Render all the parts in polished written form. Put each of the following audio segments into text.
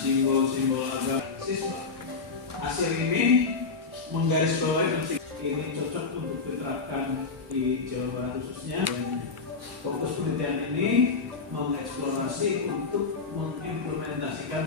simbol-simbol agama siswa. Hasil ini menggarisbawahi penting ini cocok untuk diterapkan di Jawa Barat khususnya. Dan fokus penelitian ini mengeksplorasi untuk mengimplementasikan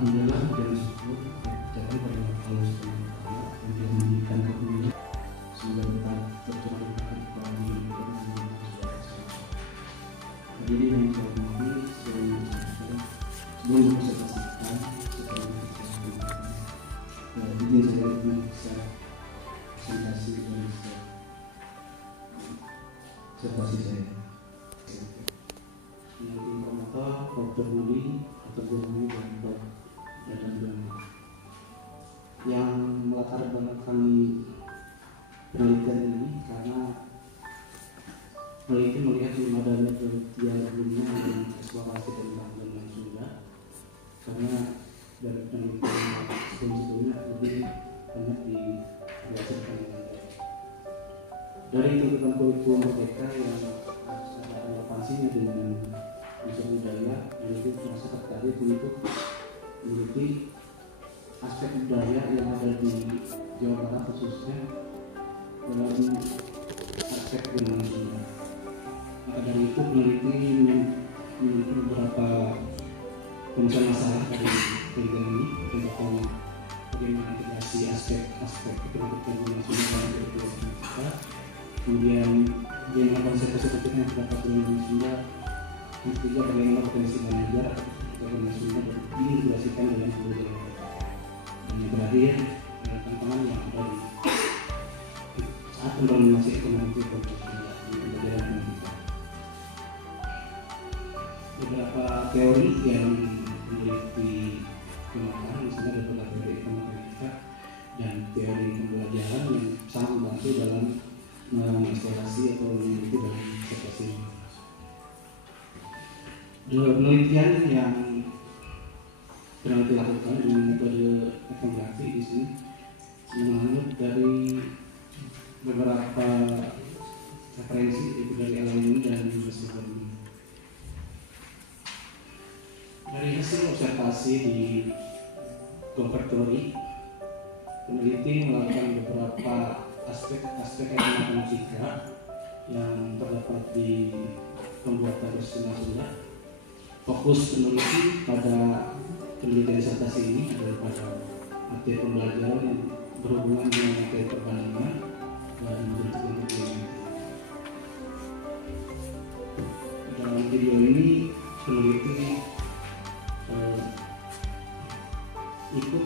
Alhamdulillah dan syukur ucapan pada Allah Subhanahu wa taala yang telah memberikan kemuliaan semoga tetap tercurah kepada Jadi yang saya hormati sebelum presentasikan izin saya bisa presentasi dari presentasi saya. Yang promotor Dr. Budi atau Guru dan yang melatar belakangi penelitian ini karena peneliti melihat belum adanya penelitian dunia dan eksplorasi tentang Banda Sunda, karena dari penelitian sebelumnya lebih banyak dihasilkan dari tuntutan kurikulum merdeka yang ada relevansinya dengan unsur budaya, yaitu merasa tertarik untuk meneliti aspek budaya yang ada di Jawa Barat khususnya dalam aspek Banda Sunda. Maka dari itu peneliti memiliki beberapa pemecahan masalah dari penelitian ini tentang bagaimana integrasi aspek penelitian Banda Sunda dalam kurikulum kita, kemudian bagaimana konsep-konsep yang terdapat di Banda Sunda, yang ketiga bagaimana potensi belajar Banda Sunda diintegrasikan dalam budaya mereka, dan yang terakhir tantangan yang ada di saat implementasi ekonomi profesional di budaya kita. Beberapa teori yang meneliti pemahaman misalnya ada beberapa teori ekonomi dan teori pembelajaran yang sangat membantu dalam mengeksplorasi atau meneliti dalam eksplorasi. Penelitian yang pernah dilakukan dengan metode etnografi di sini menganut dari beberapa referensi yaitu dari Al-Aini dan Universitas ini. Dari hasil observasi di Gompertori, peneliti melakukan beberapa aspek matematika yang terdapat di pembuatan Banda Sunda. Fokus peneliti pada penelitian disertasi ini adalah pada materi pembelajaran yang berhubungan dengan materi perbandingan dan bentuk-bentuk. Dalam video ini peneliti ikut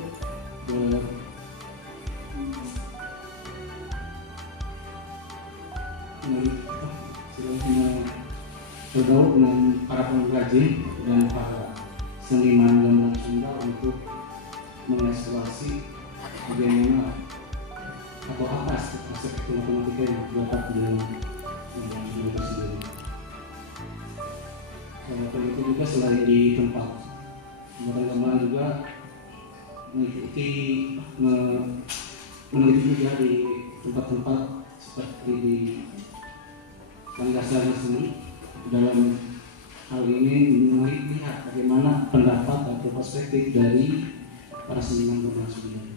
bergaul dengan para pengrajin dan para seniman Banda Sunda untuk mengeksplorasi bagaimana atau apa aspek matematika yang terdapat di dalam meneliti juga di tempat-tempat seperti di Landasan Seni dalam hal ini melihat bagaimana pendapat atau perspektif dari para seniman berbasis budaya.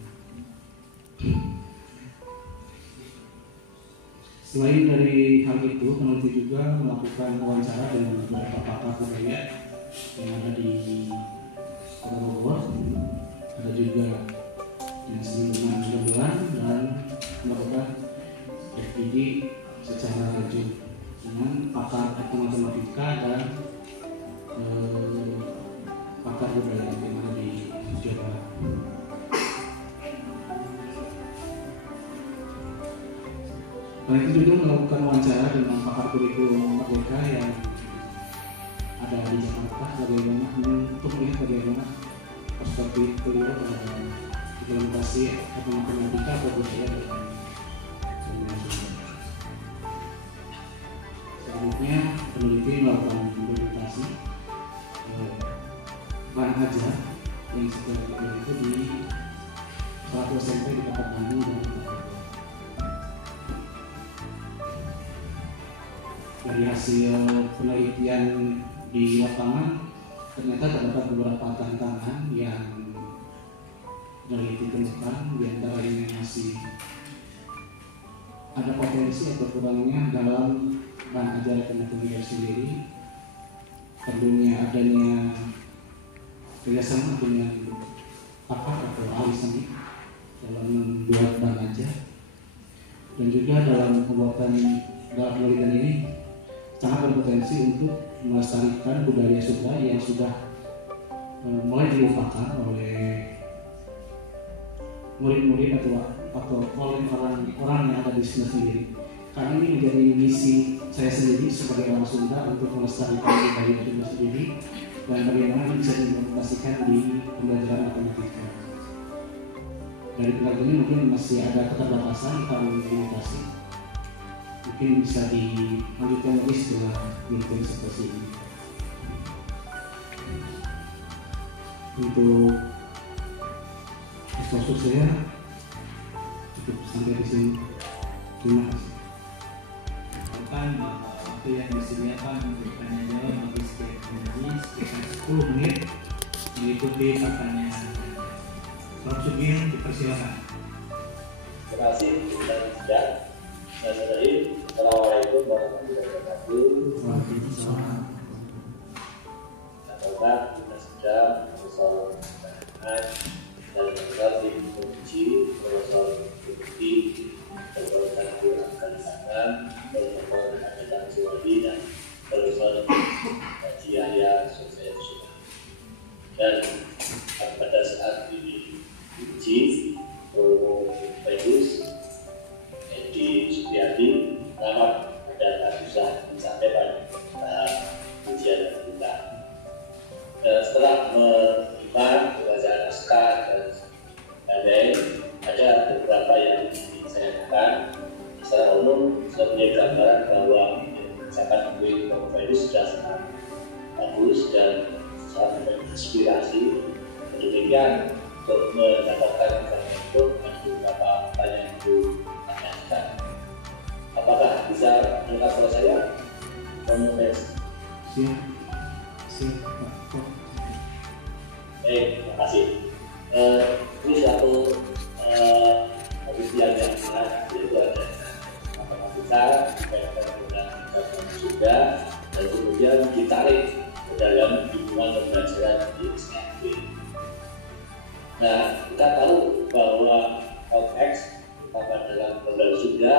Selain dari hal itu, peneliti juga melakukan wawancara dengan beberapa pakar budaya yang ada di Kota Bogor, ada juga yang seniman gamelan dan melakukan FPD secara lanjut dengan pakar etnomatematika dan pakar budaya yang ada di Jawa Barat. Selain itu juga melakukan wawancara dengan pakar kurikulum merdeka yang ada di Jakarta untuk melihat bagaimana perspektif beliau terhadap implementasi etnomatematika atau budaya dalam seniman. Selanjutnya peneliti melakukan implementasi bahan ajar yang sebenarnya itu di suatu SMP di Kota Bandung dan Kota Bogor. Dari hasil penelitian di lapangan ternyata terdapat beberapa tantangan yang peneliti temukan, di antaranya masih ada potensi atau kurangnya dalam bahan ajar etnografi sendiri, perlunya adanya kerjasama dengan pakar atau ahli seni dalam membuat bahan ajar, dan juga dalam pembuatan dalam penelitian ini sangat berpotensi untuk melestarikan budaya Sunda yang sudah mulai dilupakan oleh murid-murid atau oleh orang yang ada di Sunda sendiri. Karena ini menjadi misi saya sendiri sebagai orang Sunda untuk melestarikan budaya Sunda sendiri dan bagaimana ini bisa diimplementasikan di pembelajaran matematika. Dari penelitian ini mungkin masih ada keterbatasan kalau implementasi, mungkin bisa dilanjutkan lagi setelah penelitian seperti ini. Untuk exposure saya cukup sampai di sini. Terima kasih. Waktu yang disediakan untuk tanya jawab bagi setiap penulis sekitar 10 menit mengikuti pertanyaan. Prof. Sugeng, dipersilakan. Terima kasih dan sudah. Assalamualaikum warahmatullahi wabarakatuh. Waalaikumsalam. Semoga kita sudah bersama dan bersama di Uji, bersama di bersama di Afghanistan, bersama dengan Suwadi dan bersama Haji Yahya Sukses. Dan pada saat ini Uji, Bagus, di Supriyadi, selamat dan susah disampaikan ujian kita. Setelah menerima bacaan naskah dan lain-lain, ada beberapa yang ingin saya katakan. Secara umum, saya punya gambaran bahwa misalkan itu sudah sangat bagus dan sangat menginspirasi. Demikian untuk mendapatkan gambaran itu ada beberapa pertanyaan itu. Apakah bisa mendengar suara saya? Siap. Baik, terima kasih. Ini suatu penelitian yang menarik, yaitu ada matematika, juga, dan kemudian ditarik ke dalam hubungan pembelajaran di SMP. Nah, kita tahu bahwa konteks apa dalam pembelajaran Sunda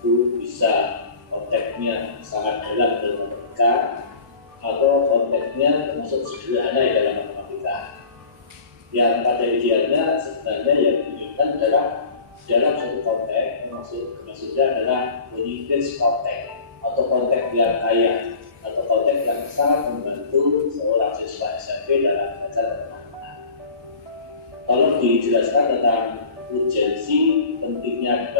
itu bisa konteksnya sangat dalam dalam matematika atau konteksnya termasuk sederhana di dalam matematika. Yang pada idealnya sebenarnya yang diinginkan adalah dalam satu konteks termasuk adalah meningkat konteks atau konteks yang kaya atau konteks yang sangat membantu seorang siswa SMP dalam belajar matematika. Kalau dijelaskan tentang urgensi pentingnya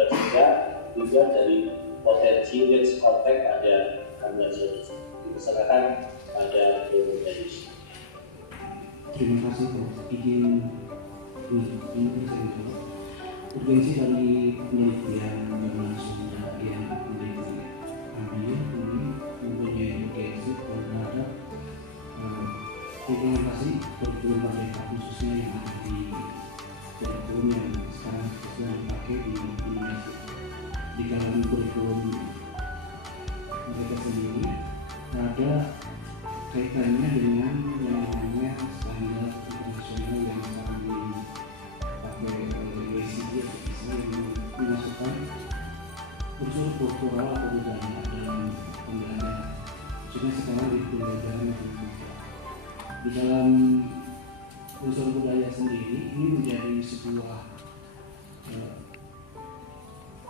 juga dari potensi range konteks pada gambar sosial dipersanakan pada ilmu medis. Terima kasih Prof. Izin ini saya jawab. Urgensi dari penelitian berlangsung yang meneliti ambil ini mempunyai urgensi terhadap implementasi kurikulum merdeka khususnya yang ada di kurikulum yang sekarang sedang dipakai di Indonesia. Di dalam kurikulum mereka sendiri ada kaitannya dengan yang namanya standar internasional yang sekarang dipakai oleh OECD yang memasukkan unsur kultural atau budaya dalam pembelajaran. Cuma sekarang di pembelajaran Indonesia. Di dalam unsur budaya sendiri ini menjadi sebuah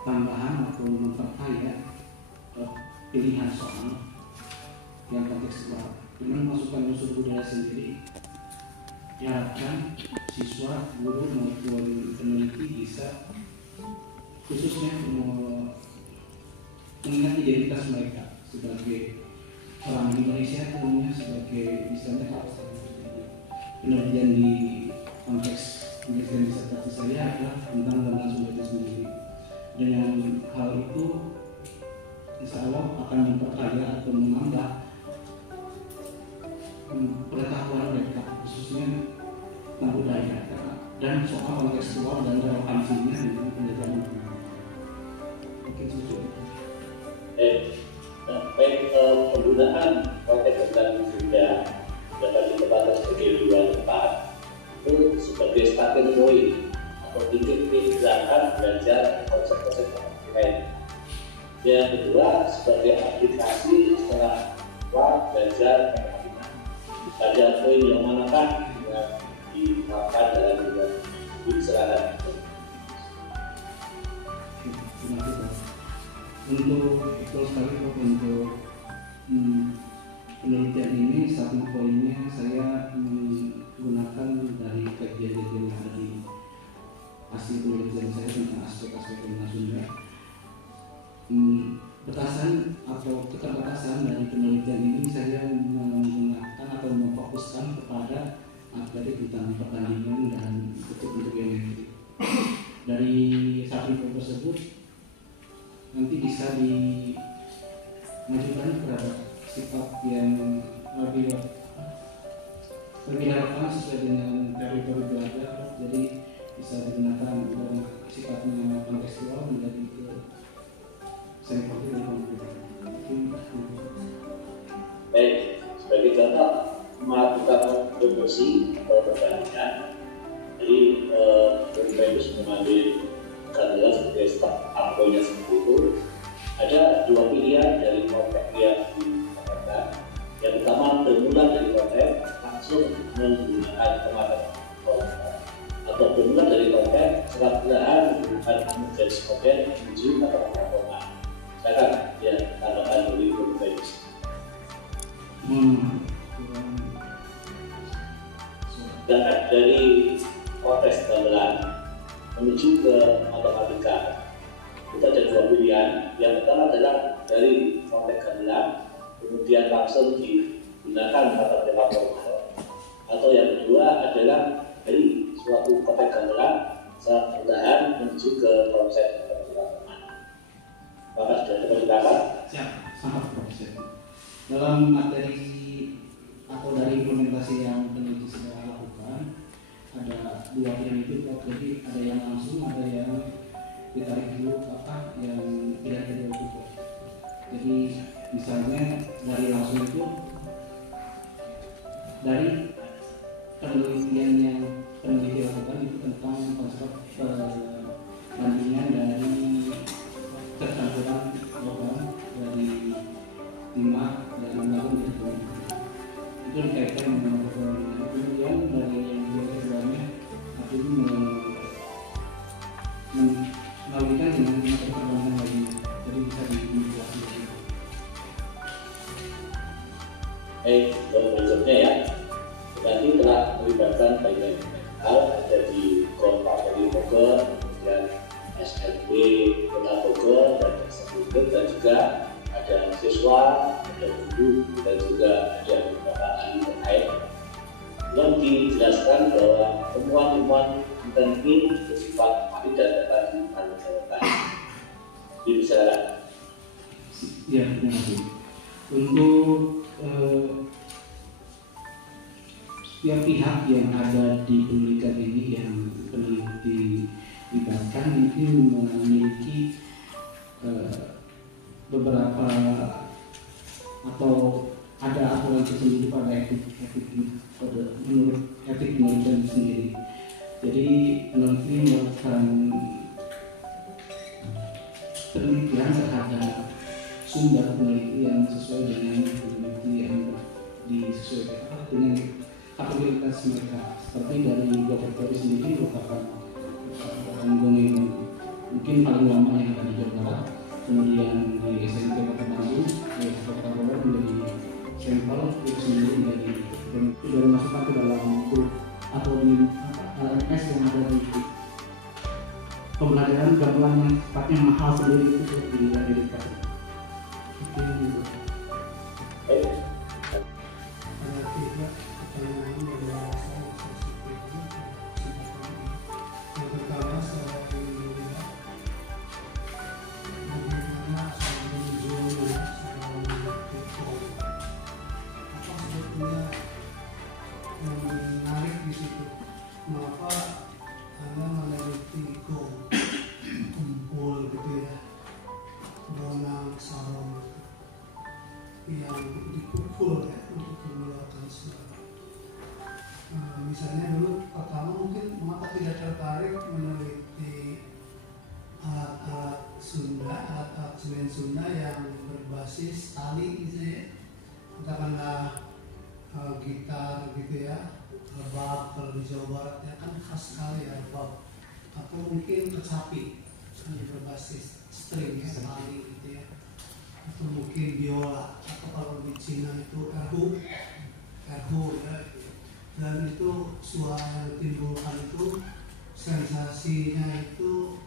tambahan atau memperkaya pilihan soal yang kontekstual. Dengan masukkan unsur budaya sendiri, diharapkan siswa, guru maupun peneliti bisa khususnya mengingat identitas mereka sebagai orang Indonesia, umumnya sebagai misalnya penelitian di konteks penelitian disertasi saya adalah tentang Sunda itu sendiri. Dengan hal itu, insya Allah akan memperkaya atau menambah pengetahuan mereka khususnya tentang budaya dan soal kontekstual dan relevansinya dengan penelitian. Mungkin seperti itu. Baik, penggunaan konteks tentang Sunda dapat ditempatkan sebagai dua tempat itu sebagai starting point atau titik gerakan belajar konsep-konsep lain. Yang kedua sebagai aplikasi setelah belajar matematika. Pada poin yang manakah yang diterapkan dalam selatan itu? Untuk betul sekali untuk penelitian ini satu poinnya saya menggunakan dari kajian-kajian yang ada di hasil penelitian saya tentang aspek-aspek penggunaan Sunda. Batasan atau keterbatasan dari penelitian ini saya menggunakan atau memfokuskan kepada materi tentang pertandingan dan bentuk-bentuk geometri. Dari satu tersebut nanti bisa dimajukan terhadap sifat yang lebih relevan sesuai dengan teritori belajar, jadi bisa digunakan dengan sifatnya kontekstual menjadi sensitif dan komputer. Baik, sebagai contoh melakukan produksi atau perbandingan, jadi Bapak mengambil katakanlah sebagai start pointnya seperti itu. Ada dua pilihan dari konteks yang dikatakan. Yang pertama bermula dari konteks langsung menggunakan pemahaman konteks, atau bermula dari konteks setelah belahan menggunakan menjadi model menuju kata koma. Silakan ya tambahkan dari konteks. Dan dari konteks gamelan menuju ke matematika itu ada dua pilihan. Yang pertama adalah dari konteks gamelan kemudian langsung digunakan matematika formal, atau yang kedua adalah dari suatu konteks gamelan saat perlahan menuju ke konsep matematika formal. Maka sudah dipersilakan. Siap, sangat profesor. Dalam materi atau dari implementasi yang peneliti sedang lakukan, ada dua pilihan itu, jadi ada yang langsung, ada yang ditarik dulu apa yang tidak kedua itu. Jadi misalnya dari langsung itu dari penelitian yang peneliti lakukan itu tentang konsep perbandingan dari ketampilan logam dari timah dan membangun itu dikaitkan dengan perbandingan. Kemudian dari yang keduanya akhirnya melakukan dengan materi perbandingan lainnya, jadi bisa dimanipulasi. Berikutnya ya, nanti telah melibatkan banyak hal, ada di Kota dari Bogor, kemudian SLB Kota Bogor dan sebagainya, dan juga ada siswa, ada guru, dan juga ada beberapa ahli terkait. Belum dijelaskan bahwa temuan-temuan konten ini bersifat tidak dapat dimanfaatkan. Bisa. Ya, terima kasih. Untuk pihak yang ada di penelitian ini, yang peneliti libatkan itu memiliki beberapa atau ada aturan tersendiri pada menurut etik penelitian sendiri. Jadi peneliti melakukan penelitian terhadap sumber penelitian sesuai dengan peneliti yang disesuaikan dengan kapabilitas mereka. Seperti dari Dr. sendiri merupakan orang yang mungkin paling lama yang ada di Jawa Barat, kemudian di SMP Kota Bandung, di Kota Bogor menjadi sampel itu sendiri dari masukkan ke dalam grup atau di LMS yang ada di pembelajaran gabungan yang sifatnya mahal sendiri itu seperti diadakan. yang dipukul ya untuk mengeluarkan suara. Misalnya dulu pertama mungkin mengapa tidak tertarik meneliti alat-alat Sunda, alat-alat semen Sunda yang berbasis tali gitu ya, katakanlah gitar gitu ya, rebab kalau di Jawa Barat ya kan khas sekali ya rebab, atau mungkin kecapi yang berbasis string ya, tali gitu ya, atau mungkin biola, atau kalau di Cina itu erhu ya, dan itu suara yang ditimbulkan itu sensasinya itu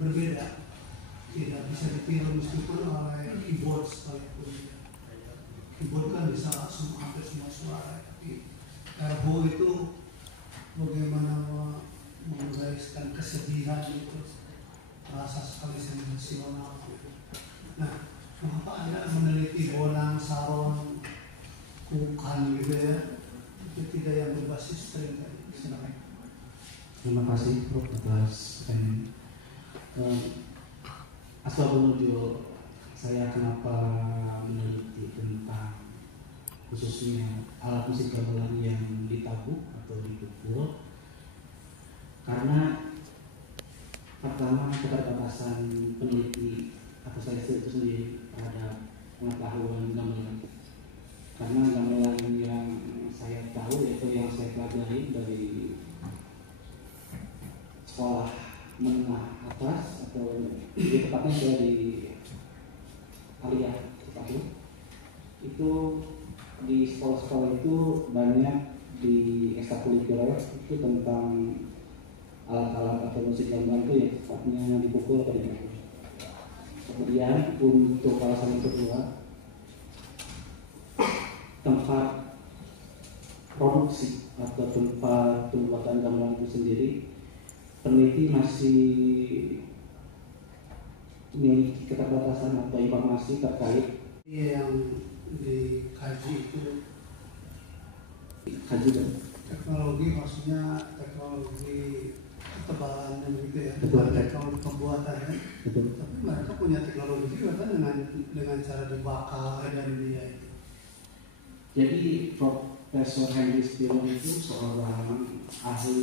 berbeda, tidak bisa ditiru meskipun oleh keyboard sekalipun. Keyboard kan bisa langsung hampir semua suara, tapi erhu itu bagaimana menggariskan kesedihan itu rasa sekali sensasional. Nah, mengapa Anda meneliti bonang, saron, kukan gitu ya, itu tidak yang berbasis string tadi? Silakan. Terima kasih Prof atas asal menuju saya kenapa meneliti tentang khususnya alat musik gamelan yang ditabuk atau dipukul, karena pertama keterbatasan peneliti atau saya itu sendiri terhadap pengetahuan gamelan, karena gamelan yang saya tahu yaitu yang saya pelajari dari sekolah menengah atas atau di tepatnya saya di Aliyah itu di sekolah-sekolah itu banyak di ekstrakurikuler itu tentang alat-alat atau musik gamelan itu yang sifatnya dipukul atau dipukul. Kemudian untuk alasan yang kedua, tempat produksi atau tempat pembuatan gamelan itu sendiri, peneliti masih memiliki keterbatasan atau informasi terkait yang dikaji itu kaji dan teknologi, maksudnya teknologi ketebalannya gitu ya, betul, teknologi pembuatannya. betul. Tapi mereka punya teknologi juga kan dengan cara dibakar dan dia itu. Jadi Profesor Henry Spillon itu seorang ahli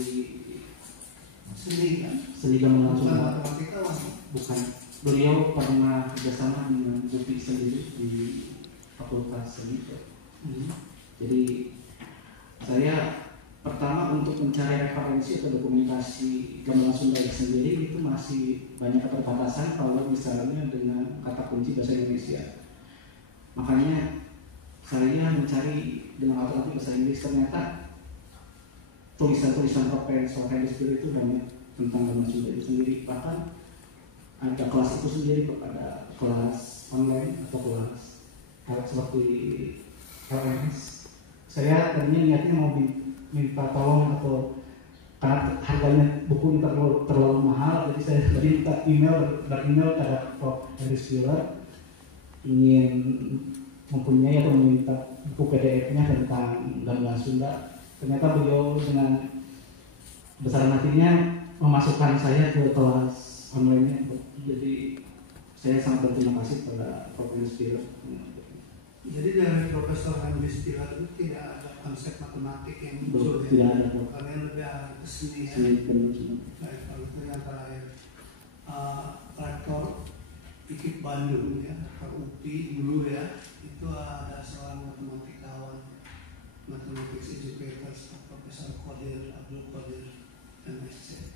Seni kan? seni gamelan Bukan Sunda. matematikawan. Bukan, beliau pernah kerjasama dengan UPI sendiri di Fakultas Seni. Jadi saya pertama untuk mencari referensi atau dokumentasi gamelan Sunda sendiri itu masih banyak keterbatasan kalau misalnya dengan kata kunci bahasa Indonesia. Makanya saya mencari dengan alternatif bahasa Inggris, ternyata tulisan-tulisan Profesor Henry Spillon itu banyak tentang gamelan Sunda itu sendiri. Bahkan ada kelas itu sendiri, kepada kelas online atau kelas seperti LMS. Saya tadinya niatnya mau minta tolong atau karena harganya buku ini terlalu mahal, jadi saya minta email pada Prof. Henry Spiller ingin mempunyai atau meminta buku PDF-nya tentang gamelan Sunda. Ternyata beliau dengan besar hatinya memasukkan saya ke kelas online-nya. Jadi saya sangat berterima kasih pada Prof. Henry Spiller. Jadi dari Profesor Henry Spiller itu tidak ada konsep matematik yang muncul, Tidak ada. karena lebih arah ke seni ya. Baik, kalau itu yang terakhir, Rektor IKIP Bandung ya, Rektor UPI dulu ya, itu ada seorang matematikawan, mathematics educators, Profesor Qadir Abdul Qadir MSc.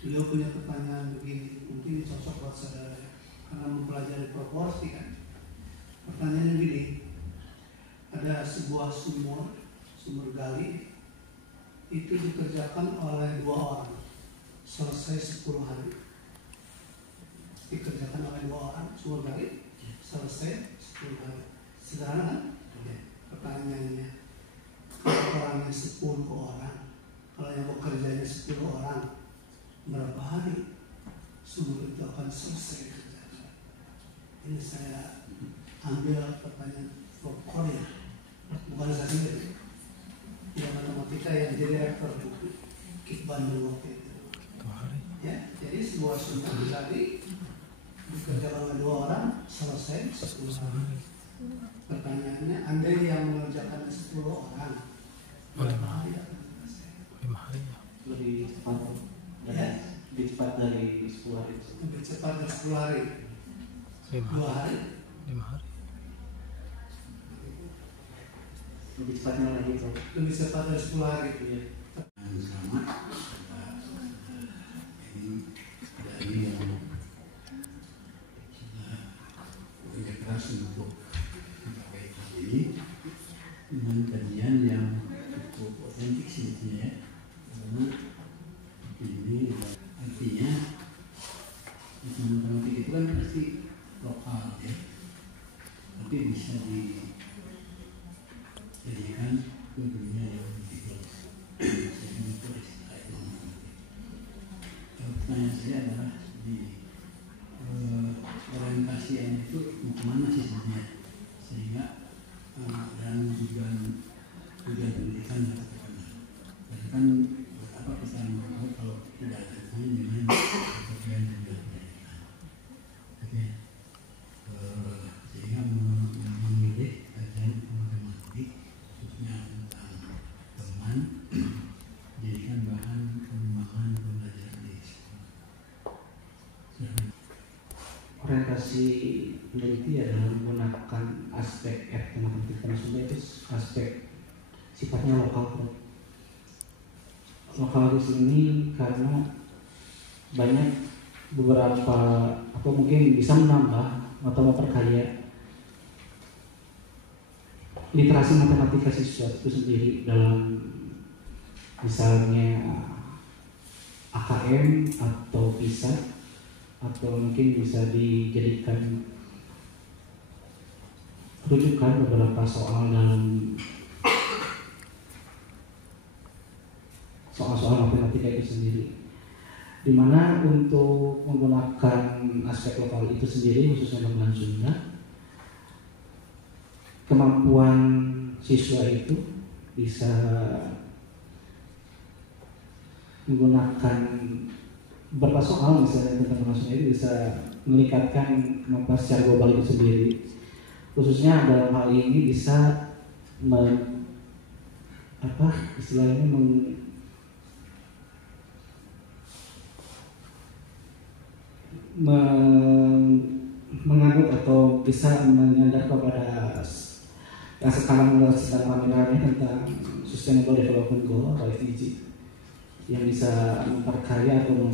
Beliau punya pertanyaan begini, mungkin ini cocok buat saudara ya, karena mempelajari proporsi kan. Pertanyaannya begini, ada sebuah sumur gali itu dikerjakan oleh 2 orang selesai 10 hari. Dikerjakan oleh 2 orang sumur gali selesai 10 hari. Sederhana kan? Pertanyaannya, kalau orangnya 10 orang, kalau yang bekerjanya 10 orang, berapa hari sumur itu akan selesai dikerjakan? Ini saya ambil pertanyaan Prof. Qadir, bukan saya sendiri, yang matematika yang jadi rektor IKIP Bandung waktu itu. Ya, jadi sebuah sumur tadi dikerjakan oleh 2 orang selesai 10 hari. Pertanyaannya, andai yang mengerjakan 10 orang, berapa hari akan selesai? 5 hari ya. Lebih cepat. Ya. Lebih cepat dari 10 hari. Lebih cepat dari 10 hari. 2 hari. 5 hari. Lebih cepatnya lagi, Pak. Lebih cepat dari 10 hari. Iya. Selamat. Ini dari yang bekerja keras untuk mencapai hal ini dengan kajian yang cukup otentik sebetulnya ya. Karena ini artinya matematik itu kan pasti lokal ya, tapi bisa dijadikan ke dunia yang lebih luas. Pertanyaan saya adalah di orientasi yang itu mau kemana sih sebenarnya, sehingga dan tujuan pendidikan katakanlah, karena kan apa kita mau kalau tidak ada hubungannya dengan tujuan pendidikan. Oke, sehingga memilih kajian matematik khususnya tentang teman jadikan bahan pengembangan pembelajaran di sekolah. Orientasi peneliti adalah menggunakan aspek matematika Sunda itu aspek sifatnya lokal, Bro. Lokal di sini karena banyak beberapa atau mungkin bisa menambah atau memperkaya literasi matematika siswa itu sendiri dalam misalnya AKM atau PISA, atau mungkin bisa dijadikan rujukan beberapa soal dalam soal-soal matematika itu sendiri, dimana untuk menggunakan aspek lokal itu sendiri khususnya gamelan Sunda, kemampuan siswa itu bisa menggunakan beberapa soal misalnya tentang gamelan Sunda itu bisa meningkatkan kemampuan secara global itu sendiri, khususnya dalam hal ini bisa menganut atau bisa menyandar kepada yang sekarang sedang rame-rame tentang Sustainable Development Goal atau SDG, yang bisa memperkaya atau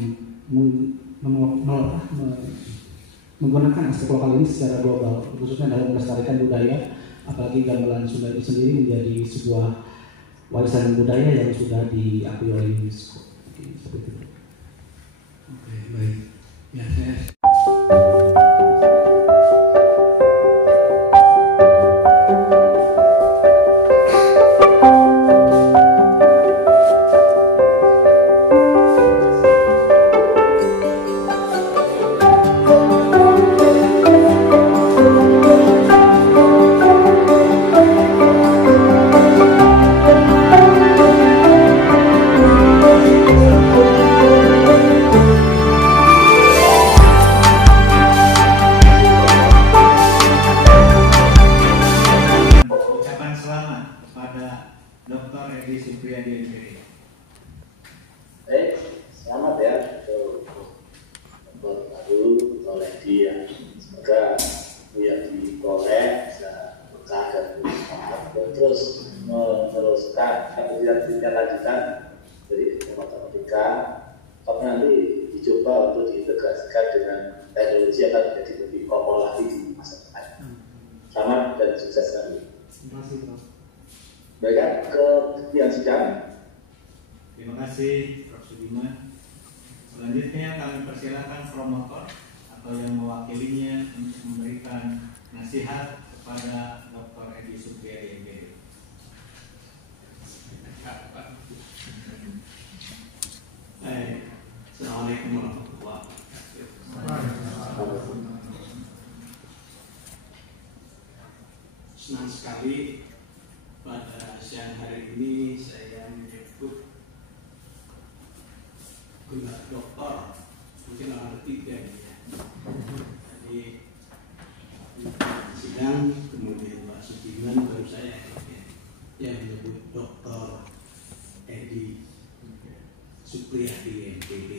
menggunakan aspek lokal ini secara global, khususnya dalam melestarikan budaya, apalagi gamelan Sunda itu sendiri menjadi sebuah warisan budaya yang sudah diakui oleh UNESCO. Seperti itu. Oke, baik. Ya, saya Edi Supriyadi MPD. Baik, selamat ya untuk dulu oleh dia. Semoga yang dikolek bisa berkah dan bermanfaat dan terus meneruskan penelitian lanjutan dari matematika. Tapi nanti dicoba untuk diintegrasikan dengan teknologi akan menjadi lebih kokoh lagi di masa depan. Selamat dan sukses kembali. Terima kasih, Prof. Baik, ke yang sidang. Terima kasih Prof. Sudiman. Selanjutnya kami persilakan promotor atau yang mewakilinya untuk memberikan nasihat kepada Dr. Edi Supriyadi MPD. Assalamualaikum warahmatullahi wabarakatuh. Senang sekali pada siang hari ini saya menyebut gelar doktor, mungkin orang ketiga ya. Jadi sidang kemudian Pak Sudiman baru saya yang menyebut Doktor Edi Supriyadi MPD.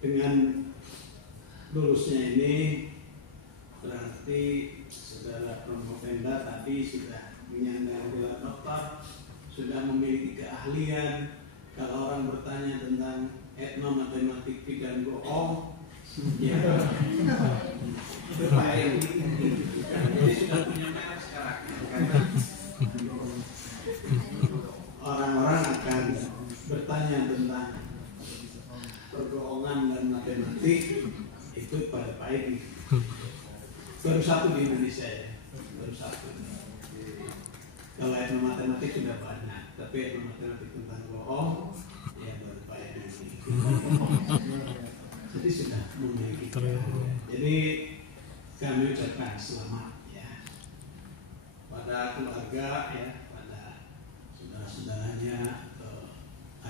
Dengan lulusnya ini berarti saudara Promovenda tadi sudah menyandang gelar doktor, sudah memiliki keahlian. Kalau orang bertanya tentang etnomatematik bidang bohong, ya itu Pak Edi. Jadi sudah punya merek sekarang. Orang-orang akan bertanya tentang perbohongan dan matematik itu pada Pak Edi. Baru satu di Indonesia ya, baru satu. Kalau etnomatematik sudah banyak, tapi etnomatematik tentang bohong ya baru Pak Edi. Jadi sudah memiliki. Jadi kami ucapkan selamat ya pada keluarga ya, pada saudara-saudaranya atau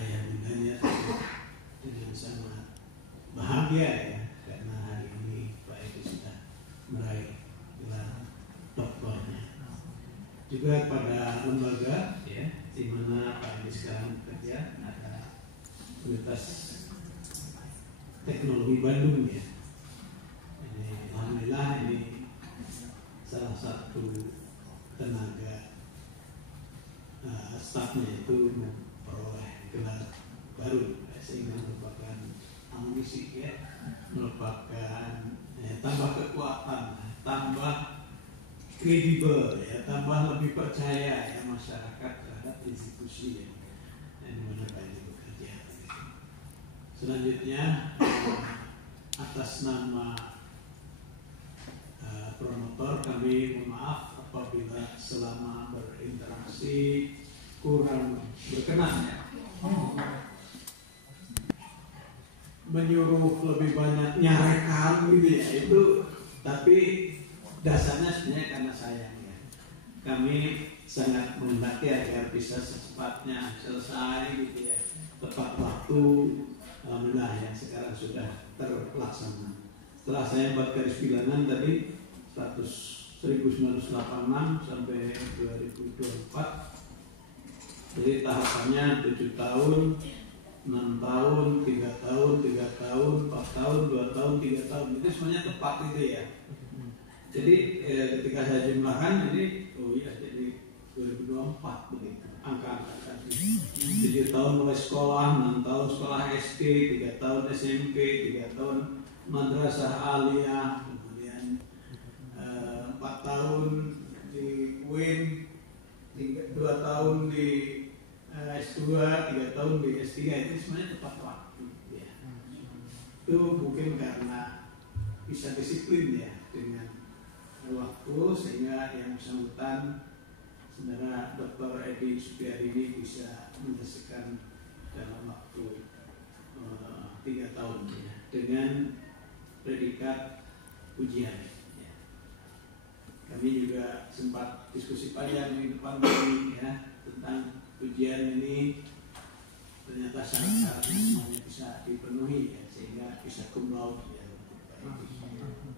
ayah bundanya dengan sangat bahagia ya karena hari ini Pak Edi sudah meraih gelar doktornya. Juga pada lembaga ya di mana Pak Edi sekarang bekerja, ada Universitas Teknologi Bandung ya. Ini alhamdulillah ini salah satu tenaga stafnya itu memperoleh gelar baru sehingga merupakan amunisi ya, merupakan tambah kekuatan, tambah kredibel ya, tambah lebih percaya ya masyarakat terhadap institusi yang dimana Pak Edi bekerja. Selanjutnya atas nama promotor kami mohon maaf apabila selama berinteraksi kurang berkenan ya. Menyuruh lebih banyak nyarekan gitu ya, itu tapi dasarnya sebenarnya karena sayang ya. Kami sangat menghendaki agar bisa secepatnya selesai gitu ya, tepat waktu. Alhamdulillah ya sekarang sudah terlaksana. Setelah saya buat garis bilangan tadi 1986 sampai 2024, jadi tahapannya 7 tahun, 6 tahun, 3 tahun, 3 tahun, 4 tahun, 2 tahun, 3 tahun, itu semuanya tepat itu ya. Jadi ketika saya jumlahkan ini, oh iya jadi 2024 begitu angka-angka 7 tahun mulai sekolah, 6 tahun sekolah SD, 3 tahun SMP, 3 tahun madrasah aliyah, kemudian 4 tahun di UIN, 2 tahun di S2, 3 tahun di S3, itu semuanya tepat waktu ya. Itu mungkin karena bisa disiplin ya dengan waktu sehingga yang bersangkutan saudara Dr. Edi Supriyadi ini bisa menyelesaikan dalam waktu 3 tahun ya, dengan predikat ujian ya. Kami juga sempat diskusi panjang di depan kami ya tentang ujian ini, ternyata syarat-syaratnya semuanya bisa dipenuhi ya, sehingga bisa cum laude ya.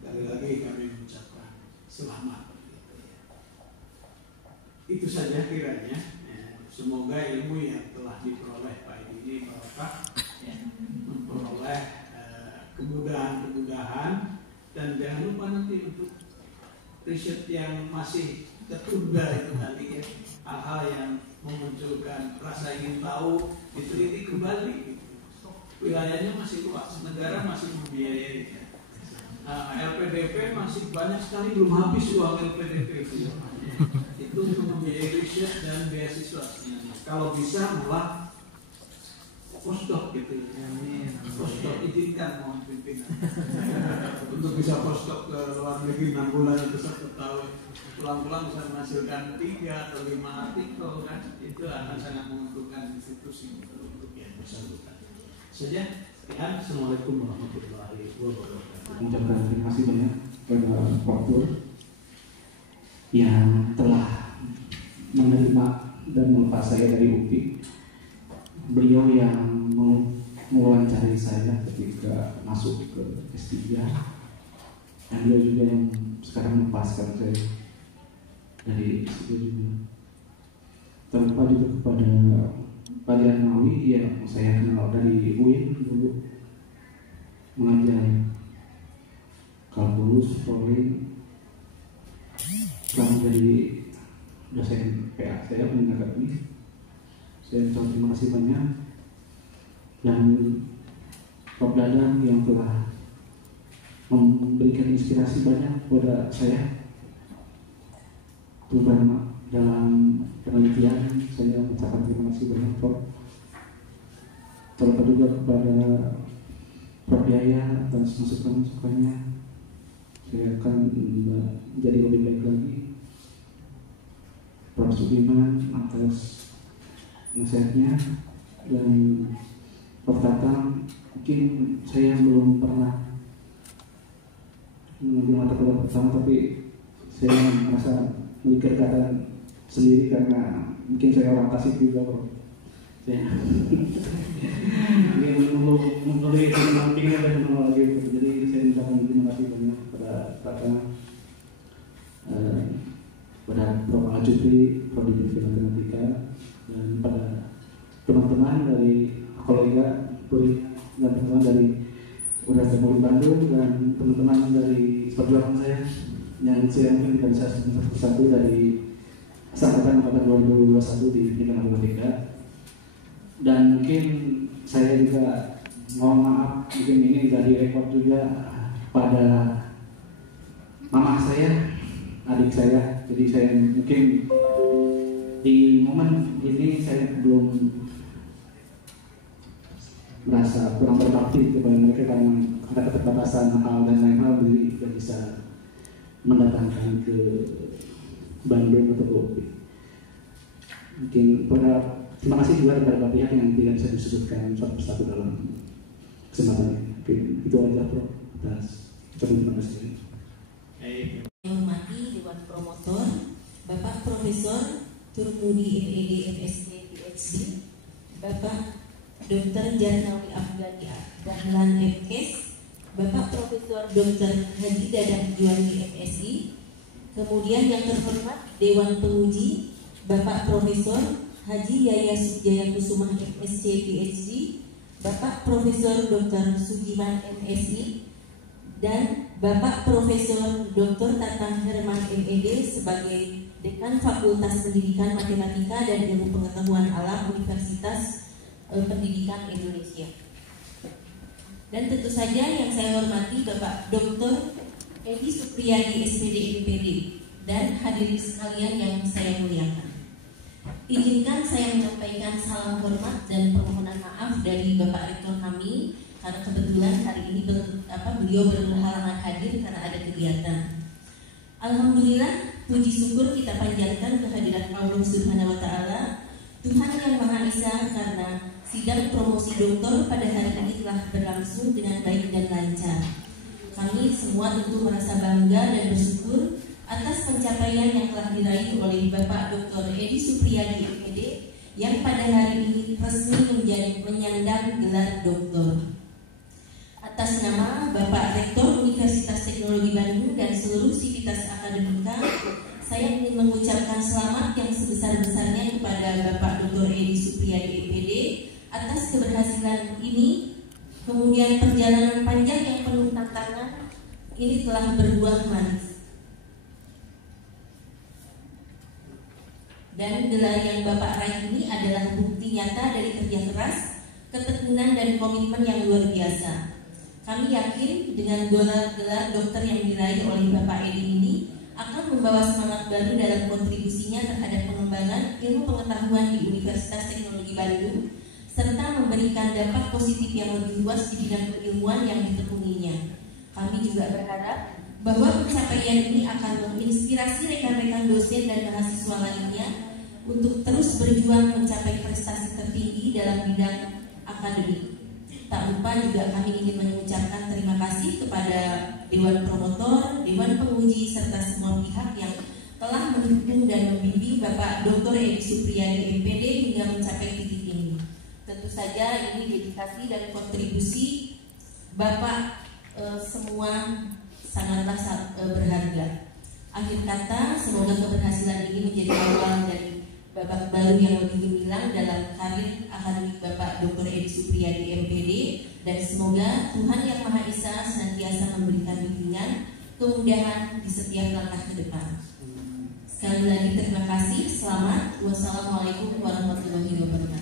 Sekali lagi kami mengucapkan selamat gitu ya. saja kiranya. Semoga ilmu yang telah diperoleh Pak Edi ini barokah, memperoleh kemudahan-kemudahan, dan jangan lupa nanti untuk riset yang masih tertunda itu tadi ya, hal-hal yang memunculkan rasa ingin tahu diteliti kembali gitu. Wilayahnya masih luas, negara masih membiayai. LPDP masih banyak sekali belum habis uang LPDP itu untuk membiayai riset dan beasiswa. Kalau bisa malah postdoc gitu. Postdoc izinkan mohon pimpinan untuk bisa postdoc ke luar negeri 6 bulan atau 1 tahun, pulang-pulang bisa menghasilkan 3 atau 5 artikel kan, itu akan sangat menguntungkan institusi untuk yang bersangkutan. Saja, sekian. Assalamualaikum warahmatullahi wabarakatuh. Mengucapkan terima kasih banyak kepada Pak Tur yang telah menerima dan melepas saya dari UPI. Beliau yang mewawancari saya ketika masuk ke S3, dan beliau juga yang sekarang melepaskan saya dari S3 juga. Terlupa juga kepada Pak Jarnawi yang saya kenal dari UIN dulu, mengajar kalkulus, polling, setelah menjadi dosen PA saya mendengar ini. Saya ucapkan terima kasih banyak, dan Prof. Dadang yang telah memberikan inspirasi banyak kepada saya, terutama dalam penelitian. Saya mengucapkan terima kasih banyak Prof. Terlupa juga kepada Prof. Yaya atas masukan-masukannya. Saya akan menjadi lebih baik lagi. Prof. Sudiman atas nasihatnya, dan Prof. Tatang, mungkin saya belum pernah mengambil mata kuliah pertama, tapi saya merasa memiliki kata sendiri karena mungkin saya orang Tasik juga, Prof. Saya menulis pendampingnya dan menolak lagi. Jadi saya mengucapkan terima kasih banyak kepada Tatang, pada Prof. Al-Jufri, Prodi Matematika, dan pada teman-teman dari kolega dan teman-teman dari Universitas Bandung, dan teman-teman dari perjuangan saya yang saya mungkin tidak bisa satu-satu dari angkatan 2021 di Tingkat Matematika. Dan mungkin saya juga mohon maaf, mungkin ini tidak direkod juga pada mama saya, adik saya. Jadi saya mungkin di momen ini saya belum merasa kurang berbakti kepada mereka karena ada keterbatasan hal dan lain hal, jadi tidak bisa mendatangkan ke Bandung atau Kopi. Mungkin terima kasih juga kepada pihak yang tidak bisa disebutkan satu persatu dalam kesempatan ini. Mungkin itu aja Prof. Atas terima kasih. Yang hormati Dewan Promotor, Bapak Profesor Turmudi MED MSc PhD, Bapak Dr. Jarnawi Afghani Dahlan MKes, Bapak Profesor Dr. Haji Dadang Juwandi MSI, kemudian yang terhormat Dewan Penguji, Bapak Profesor Haji Yaya Sujaya Kusuma MSc PhD, Bapak Profesor Dr. Sujiman MSI, dan Bapak Profesor Dr. Tatang Herman MED sebagai Dekan Fakultas Pendidikan Matematika dan Ilmu Pengetahuan Alam Universitas Pendidikan Indonesia. Dan tentu saja yang saya hormati Bapak Dr. Edi Supriyadi SPD MPD dan hadirin sekalian yang saya muliakan. Izinkan saya menyampaikan salam hormat dan permohonan maaf dari Bapak Rektor kami karena kebetulan hari ini beliau berhalangan hadir karena ada kegiatan. Alhamdulillah, puji syukur kita panjatkan kehadiran Allah Subhanahu wa Ta'ala, Tuhan yang Maha Esa, karena sidang promosi doktor pada hari ini telah berlangsung dengan baik dan lancar. Kami semua tentu merasa bangga dan bersyukur atas pencapaian yang telah diraih oleh Bapak Dr. Edi Supriyadi MPD yang pada hari ini resmi menyandang gelar doktor. Atas nama Bapak Rektor Universitas Teknologi Bandung dan seluruh sivitas akademika, saya ingin mengucapkan selamat yang sebesar-besarnya kepada Bapak Dr. Edi Supriyadi MPD atas keberhasilan ini. Kemudian perjalanan panjang yang penuh tantangan ini telah berbuah manis. Dan gelar yang Bapak raih ini adalah bukti nyata dari kerja keras, ketekunan dan komitmen yang luar biasa. Kami yakin dengan gelar dokter yang diraih oleh Bapak Edi ini akan membawa semangat baru dalam kontribusinya terhadap pengembangan ilmu pengetahuan di Universitas Teknologi Bandung, serta memberikan dampak positif yang lebih luas di bidang keilmuan yang ditekuninya. Kami juga berharap bahwa pencapaian ini akan menginspirasi rekan-rekan dosen dan mahasiswa lainnya untuk terus berjuang mencapai prestasi tertinggi dalam bidang akademik. Tak lupa juga kami ingin mengucapkan terima kasih kepada Dewan Promotor, Dewan Penguji, serta semua pihak yang telah mendukung dan membimbing Bapak Dr. Edi Supriyadi MPD hingga mencapai titik ini. Tentu saja ini dedikasi dan kontribusi Bapak semua sangatlah berharga. Akhir kata, semoga keberhasilan ini menjadi awal dari babak baru yang lebih gemilang dalam karir akademik Bapak Dr. Edi Supriyadi MPD, dan semoga Tuhan Yang Maha Esa senantiasa memberikan bimbingan, kemudahan di setiap langkah ke depan. Sekali lagi terima kasih. Selamat. Wassalamualaikum warahmatullahi wabarakatuh.